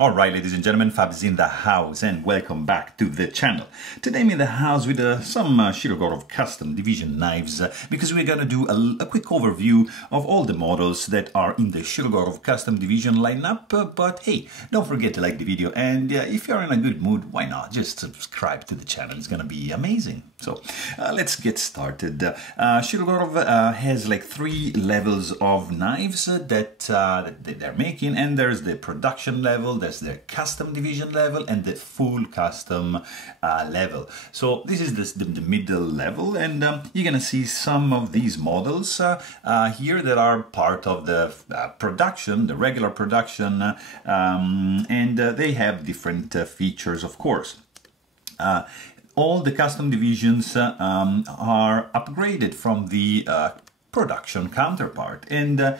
Alright, ladies and gentlemen, Fab's in the house and welcome back to the channel. Today I'm in the house with some Shirogorov custom division knives because we're gonna do a quick overview of all the models that are in the Shirogorov custom division lineup. But hey, don't forget to like the video, and if you're in a good mood, why not? Just subscribe to the channel, it's gonna be amazing. So let's get started. Shirogorov has like 3 levels of knives that they're making, and there's the production level, there's the custom division level, and the full custom level. So this is the middle level, and you're gonna see some of these models here that are part of the production, the regular production, and they have different features, of course. All the custom divisions are upgraded from the production counterpart, and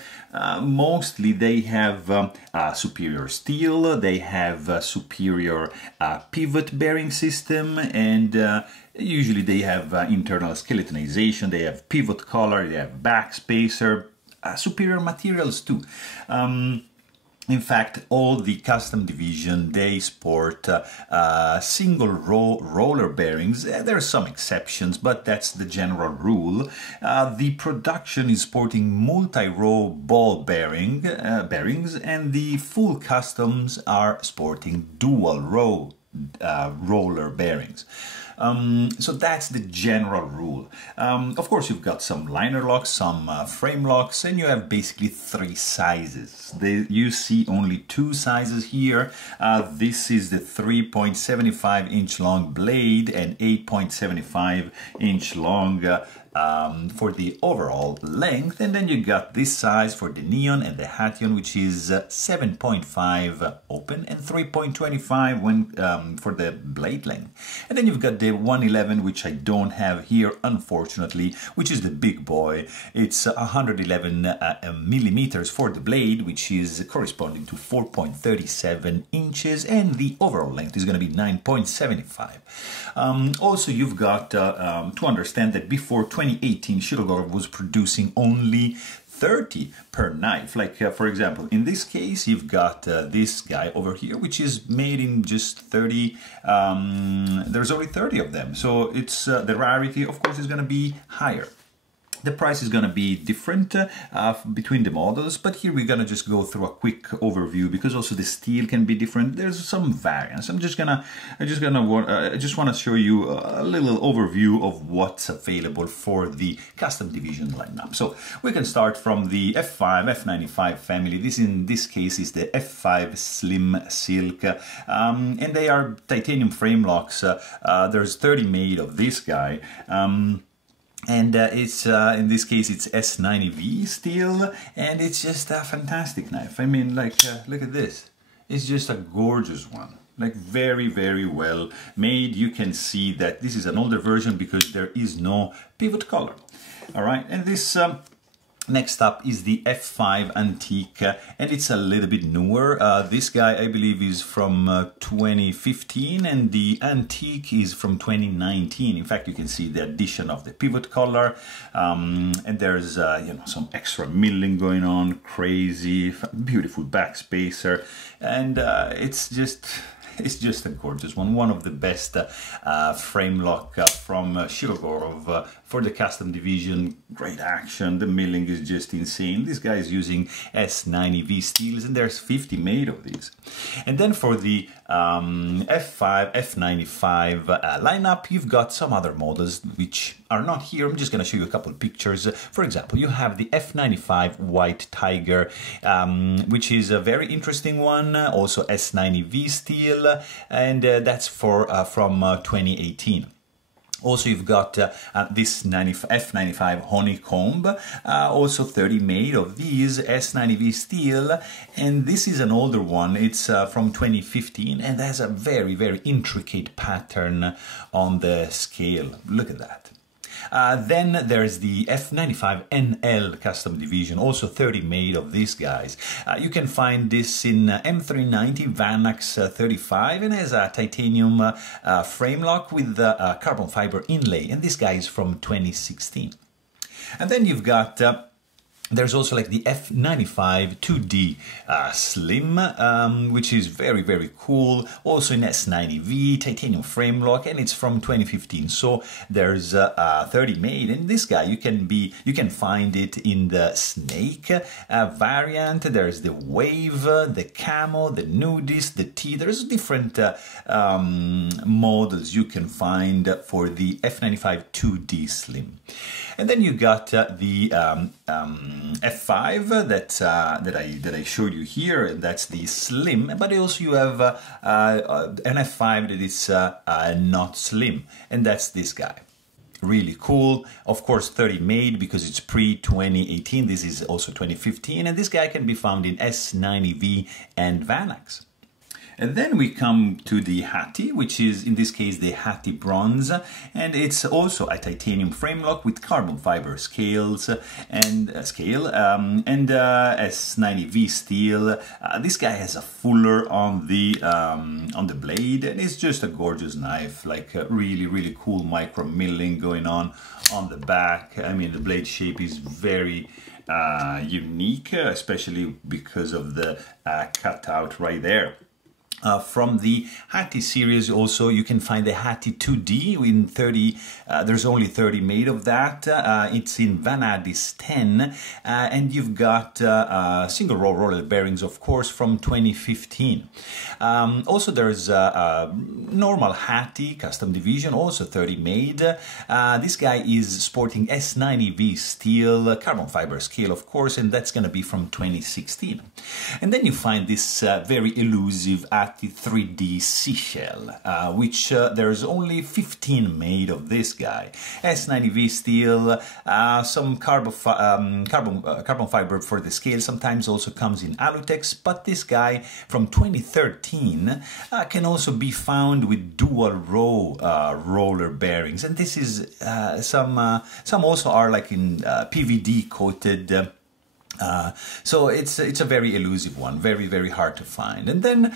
mostly they have superior steel, they have superior pivot bearing system, and usually they have internal skeletonization, they have pivot collar, they have back spacer, superior materials too. In fact, all the custom division, they sport single row roller bearings. There are some exceptions, but that's the general rule. The production is sporting multi-row ball bearings, and the full customs are sporting dual row roller bearings. So that's the general rule. Of course, you've got some liner locks, some frame locks, and you have basically 3 sizes. You see only 2 sizes here. This is the 3.75 inch long blade and 8.75 inch long for the overall length, and then you got this size for the neon and the Hathion, which is 7.5 open and 3.25 when for the blade length. And then you've got the 111, which I don't have here, unfortunately, which is the big boy. It's 111 millimeters for the blade, which is corresponding to 4.37 inches, and the overall length is going to be 9.75. Also, you've got to understand that before 2018, Shirogorov was producing only 30 per knife. Like, for example, in this case, you've got this guy over here, which is made in just 30. There's only 30 of them. So it's the rarity, of course, is going to be higher. The price is going to be different between the models, but here we're going to just go through a quick overview because also the steel can be different. There's some variance. I just want to show you a little overview of what's available for the custom division lineup. So we can start from the F5, F95 family. This in this case is the F5 Slim Silk, and they are titanium frame locks. There's 30 made of this guy. And it's in this case it's S90V steel, and it's just a fantastic knife. I mean, like, look at this. It's just a gorgeous one. Like, very, very well made. You can see that this is an older version because there is no pivot collar. All right, and this next up is the F5 Antique, and it's a little bit newer. This guy, I believe, is from 2015, and the Antique is from 2019. In fact, you can see the addition of the pivot collar, and there's you know, some extra milling going on, crazy, beautiful back spacer, and it's just a gorgeous one of the best frame lock from Shirogorov for the custom division. Great action, the milling is just insane. This guy is using S90V steels, and there's 50 made of these. And then for the F5, F95 lineup, you've got some other models which are not here. I'm just going to show you a couple of pictures. For example, you have the F95 White Tiger, which is a very interesting one, also S90V steel, and that's for from 2018. Also, you've got this F95 Honeycomb, also 30 made of these, S90V steel, and this is an older one. It's from 2015, and has a very, very intricate pattern on the scale. Look at that. Then there's the F95 NL custom division, also 30 made of these guys. You can find this in M390 Vanax 35, and has a titanium frame lock with carbon fiber inlay, and this guy is from 2016. And then you've got There's also like the F95 2D Slim, which is very, very cool. Also in S90V, titanium frame lock, and it's from 2015. So there's 30 made, and this guy you can find it in the snake variant. There's the wave, the camo, the nudist, the T. There's different models you can find for the F95 2D Slim. And then you got the F5 that I showed you here, and that's the Slim. But also you have an F5 that is not slim, and that's this guy. Really cool. Of course, 30 made because it's pre-2018. This is also 2015, and this guy can be found in S90V and Vanax. And then we come to the Hattie, which is in this case the Hattie Bronze, and it's also a titanium frame lock with carbon fiber scales and S90V steel. This guy has a fuller on the blade, and it's just a gorgeous knife, like really cool micro milling going on the back. I mean, the blade shape is very unique, especially because of the cutout right there. From the Hattie series also you can find the Hattie 2D in 30, there's only 30 made of that. It's in Vanadis 10, and you've got single roll roller bearings, of course, from 2015. Also there's normal Hattie custom division, also 30 made. This guy is sporting S90V steel, carbon fiber scale, of course, and that's going to be from 2016. And then you find this very elusive Hattie 3D Seashell, which there's only 15 made of this guy. S90V steel, some carbon fiber for the scale, sometimes also comes in Alutex, but this guy from 2013 can also be found with dual row roller bearings, and this is some also are like in PVD coated. So it's a very elusive one, very hard to find. And then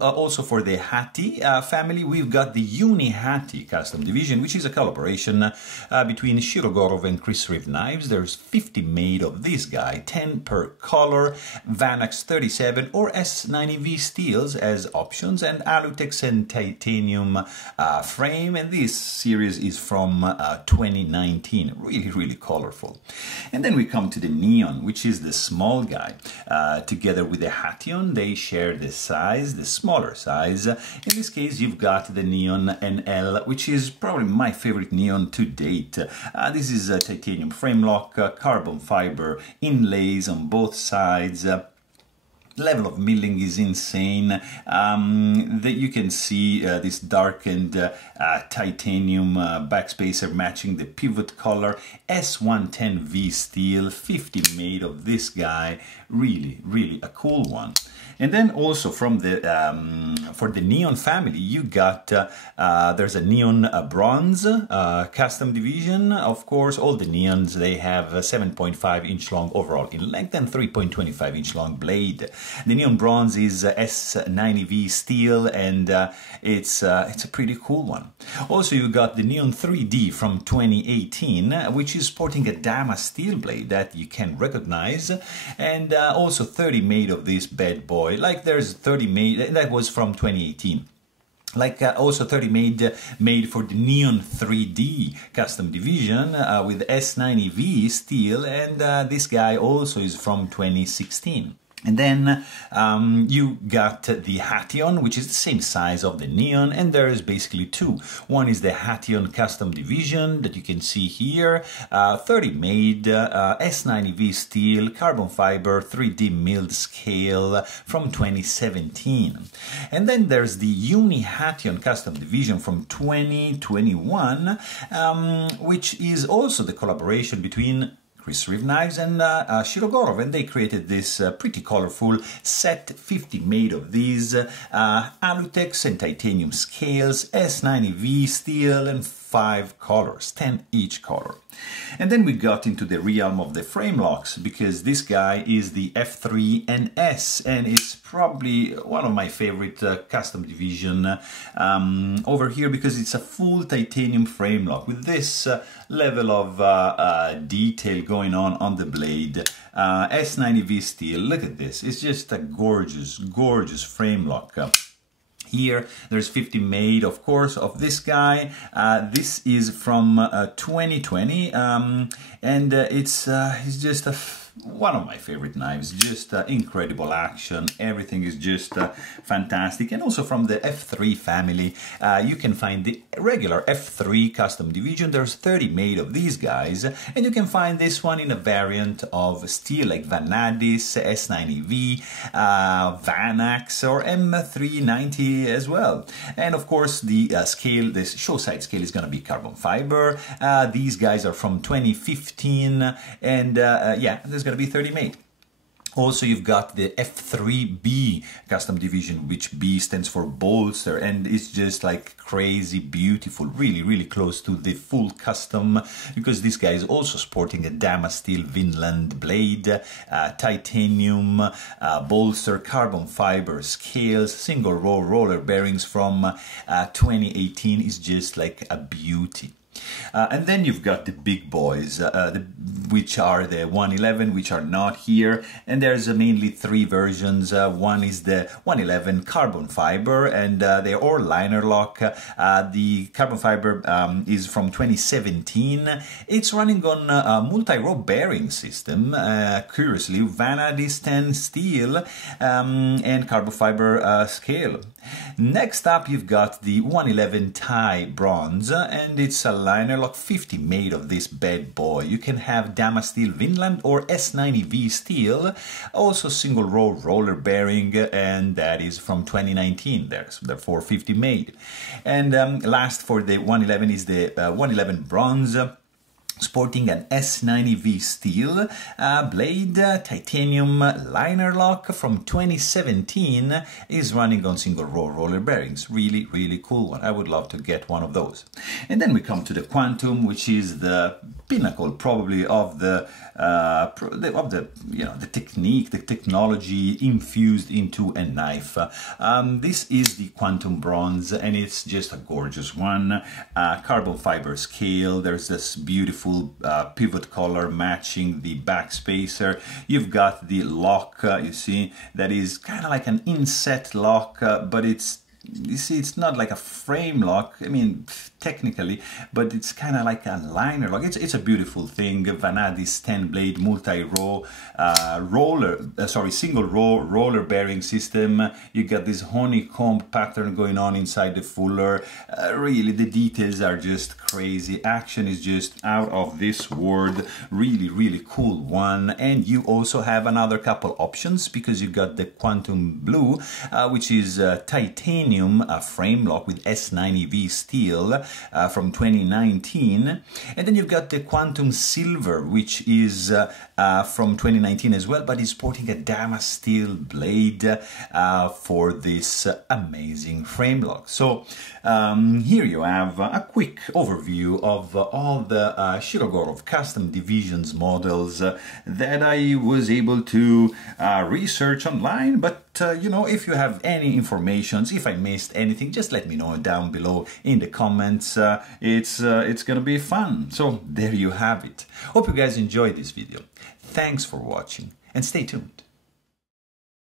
also for the Hattie family, we've got the Uni Hattie custom division, which is a collaboration between Shirogorov and Chris Reeve knives. There's 50 made of this guy, 10 per color, Vanax 37 or S90V steels as options, and Alutex and titanium frame. And this series is from 2019, really colorful. And then we come to the Neon, which is the small guy. Together with the Hathion, they share the size, the smaller size. In this case, you've got the Neon NL, which is probably my favorite Neon to date. This is a titanium frame lock, carbon fiber inlays on both sides. Level of milling is insane. That you can see this darkened titanium backspacer matching the pivot color. S110V steel, 50 made of this guy. Really a cool one. And then also from the for the Neon family, you got there's a Neon Bronze custom division. Of course, all the Neons, they have a 7.5 inch long overall in length and 3.25 inch long blade. The Neon Bronze is S90V steel, and it's a pretty cool one. Also, you got the Neon 3D from 2018, which is sporting a Dama steel blade that you can recognize, and also 30 made of this bad boy. Like there's 30 made, that was from 2018. Like also 30 made for the Neon 3D custom division with S90V steel, and this guy also is from 2016. And then you got the Hathion, which is the same size of the Neon, and there is basically two. One is the Hathion custom division that you can see here, 30 made, S90V steel, carbon fiber, 3D milled scale from 2017. And then there's the Uni Hathion custom division from 2021, which is also the collaboration between Chris Reeve knives and Shirogorov, and they created this pretty colorful set, 50 made of these, Alutex and titanium scales, S90V steel, and 5 colors, 10 each color. And then we got into the realm of the frame locks, because this guy is the F3NS, and it's probably one of my favorite custom division over here, because it's a full titanium frame lock with this level of detail going on the blade. S90V steel, look at this, it's just a gorgeous, gorgeous frame lock. Here, there's 50 made, of course, of this guy. This is from 2020, and it's just one of my favorite knives. Just incredible action. Everything is just fantastic. And also from the F3 family, you can find the regular F3 custom division. There's 30 made of these guys, and you can find this one in a variant of steel like Vanadis, S90V, Vanax, or M390 as well. And of course, the scale, this show side scale, is going to be carbon fiber. These guys are from 2015, and yeah, there's going to be 30 made. Also, you've got the F3B custom division, which B stands for bolster, and it's just like crazy beautiful, really, really close to the full custom, because this guy is also sporting a Damasteel Vinland blade, titanium bolster, carbon fiber scales, single row roller bearings from 2018. Is just like a beauty. And then you've got the big boys, which are the 111, which are not here. And there's mainly 3 versions. One is the 111 carbon fiber, and they're all liner lock. The carbon fiber is from 2017. It's running on a multi-row bearing system. Curiously, Vanadis 10 steel and carbon fiber scale. Next up, you've got the 111 Hattie Bronze, and it's a liner lock 50 made of this bad boy. You can have Damasteel Vinland or S90V steel, also single row roller bearing, and that is from 2019. There's therefore 50 made. And last for the 111 is the 111 Bronze, sporting an S90V steel blade, titanium liner lock from 2017, is running on single row roller bearings. Really, really cool one. I would love to get one of those. And then we come to the Quantum, which is the pinnacle probably of the the technique, the technology infused into a knife. This is the Quantum Bronze, and it's just a gorgeous one. Carbon fiber scale. There's this beautiful pivot collar matching the back spacer. You've got the lock, you see, that is kind of like an inset lock, but it's, you see, it's not like a frame lock, I mean, technically, but it's kind of like a liner lock. It's a beautiful thing. Vanadis 10 blade multi-row single row roller bearing system. You got this honeycomb pattern going on inside the fuller. Really, the details are just crazy. Action is just out of this world. Really, really cool one. And you also have another couple options, because you got the Quantum Blue, which is titanium frame lock with S90V steel from 2019. And then you've got the Quantum Silver, which is from 2019 as well, but is sporting a Damasteel blade for this amazing frame lock. So here you have a quick overview of all the Shirogorov custom divisions models that I was able to research online. But you know, if you have any information, if I missed anything, just let me know down below in the comments. It's gonna be fun. So there you have it. Hope you guys enjoyed this video. Thanks for watching, and stay tuned.